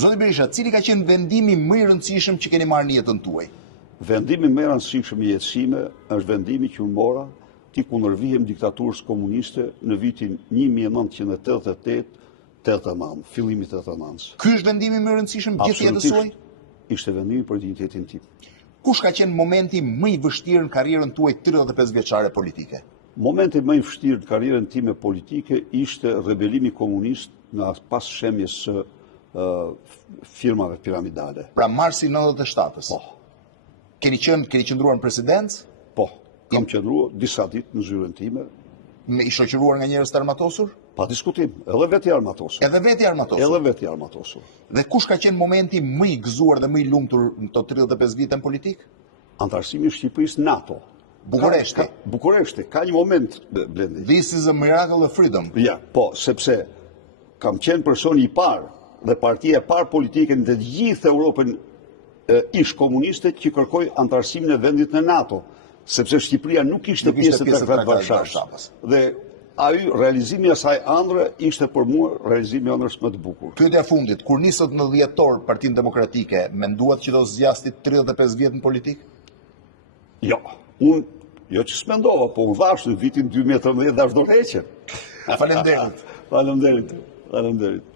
Zoti Berisha, cili ka qenë vendimi më i rëndësishëm që keni marrë në jetën tuaj? Vendimi më i rëndësishëm i jetës time është vendimi që unë mora ti kundërvihem diktaturës komuniste në vitin 1988, fillimi të 89. Ky është vendimi më i rëndësishëm gjithë jetës suaj? Ishte vendimi për dignitetin tim. Kush ka qenë momenti më i vështirë në karrierën tuaj 35 vjeçare politike? Momenti më i vështirë në karrierën time politike ishte rebelimi komunist në pas shemjes së firmave piramidale. Pra marsi 97-ës. Po. Keni qëndruar në presidencë? Po, kam qëndruar disa ditë në zyrën time. Me i shoqëruar nga njerëz të armatosur? Pa diskutim, edhe veti armatosur. Edhe veti armatosur? Edhe veti armatosur. Dhe kush ka qenë momenti më i gëzuar dhe më i lumtur në të 35 vite në politikë? Antarësimi i Shqipërisë NATO. Bukureshti. Bukureshti, ka një moment, Blendi. This is a miracle of freedom. Ja, po, sepse kam qenë personi i parë dhe partia e parë politike në të gjithë Europën ish komuniste që kërkoi antarësimin e vendit në NATO, sepse Shqipëria nuk ishte pjesë e Traktatit të Varshavës. Dhe realizimi i asaj ëndre ishte për mua realizimi i ëndrës më të bukur. Pyetja e fundit, kur nisët në dhjetor Partinë Demokratike, menduat që do zgjasti 35 vjet në politikë? Jo, jo që s'mendova, po unë thash në vitin 2013 dash do heqen. Faleminderit. Faleminderit.